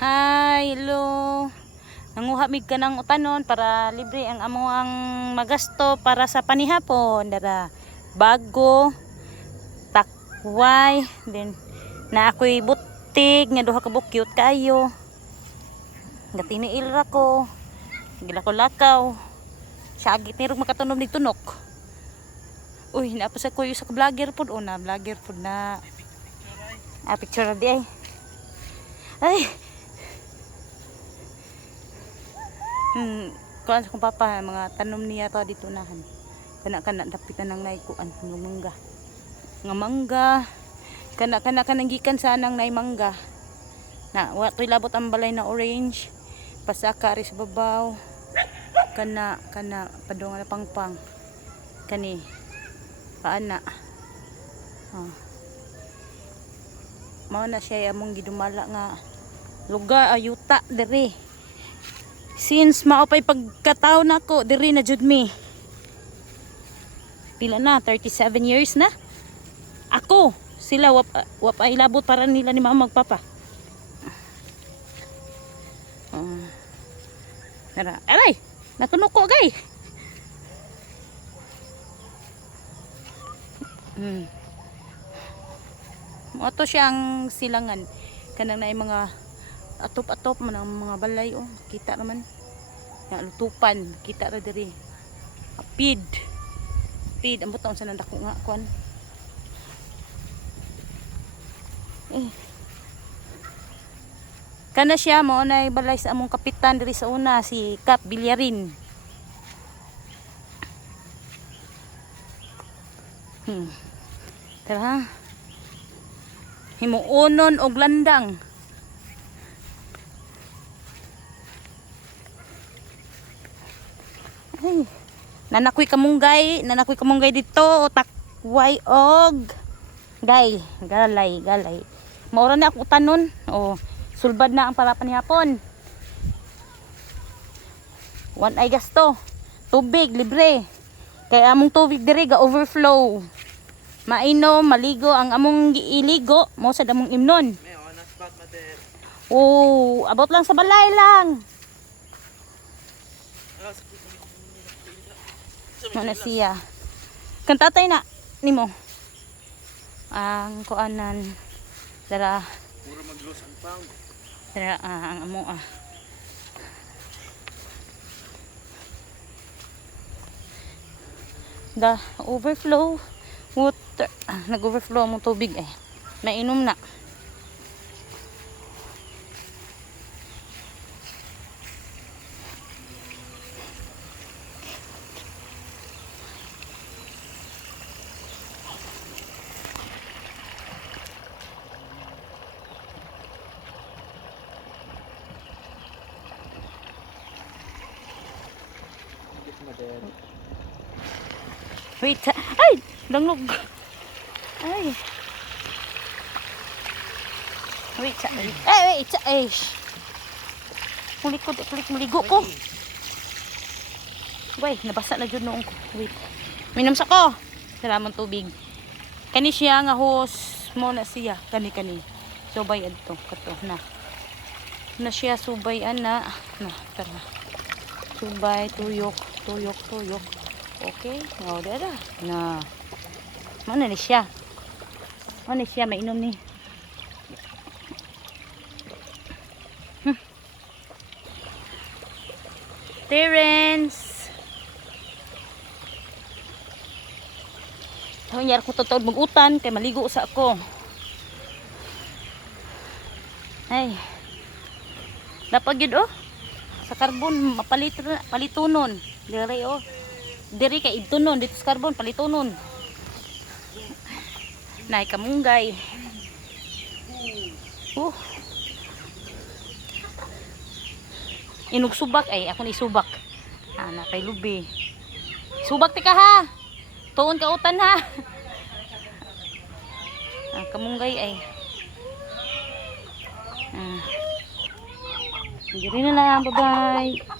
Hi, hello. Nanguha mig ka ng utanon para libre ang amo ang magasto para sa panihapon. Dara bago, takway, then na ako'y butig nga duha ka bukyot kayo. Gatiniil ra ko. Gila ko lakaw. Syagit ni rog makatunog ni tunok. Uy, naapasa ko yung sa vlogger pod o na vlogger pod na. Picture na di ay. Ay. Kuan sa kong papa mga tanom niya to dito nahan. Kana dapit na nang naikuan ng mangga. Nga mangga. Kana gikan sa nang nay mangga. Na wa toy labot ang balay na orange. Pasaka ri sa babaw. Kana padong na pangpang. Kani paana. Mao na siya among gidumala nga lugar ayuta diri. Since maopay pagkataon nako diri na jud mi. Pila na 37 years na. Ako sila wapa ilabot para nila ni mama magpapa. Tara, aray, natunog ko gay. Moto siyang silangan kanang naay mga atop-atop man ang mga balay oh, kita naman. Ya lutupan, kita ra diri. Apid. Ambot taon sa nandako nga kuan. Kana siya mo nay balay sa among kapitan diri sa una si Kap Bilyarin. Tara. Himuonon og landang. Ay, nanakoy kamunggay dito, takway og galay. Maura na ako tanon. Sulbad na ang parapan hapon. One ay gasto. Tubig libre. Kaya among tubig diri ga overflow. Mainom, maligo ang among iligo mo sa damong imnon. Abot lang sa balay lang. Mana siya. Kantatay na nimo. Ang kuanan dara puro mag-lose and found. Dara ang amo the overflow water. Nag-overflow ang tubig mainom na. Wait, ay, langog. Ay. Wait. Kulik maligo ko. Wait, nabasa na jud noong ko. Wait. Minom sa ko. Salamon tubig. Kani siya nga hose mo na siya. Kani. Subay adto kato na. Na siya subay ana. Na, tara. Subay tuyok. Okay, ngaw dara. Na. Mana ni siya? Mainom ni. Terence. Taon yar ko totoo mag-utan kay maligo sa ako. Ay. Dapat gid sa carbon palitunon. Diri kay itunon dito sa carbon palitunon. Nay kamunggay. Inog subak ako ni subak. Na kay lubi. Subak ti ka ha. Tuon ka utan ha. Kamunggay Diri na lang, bye-bye.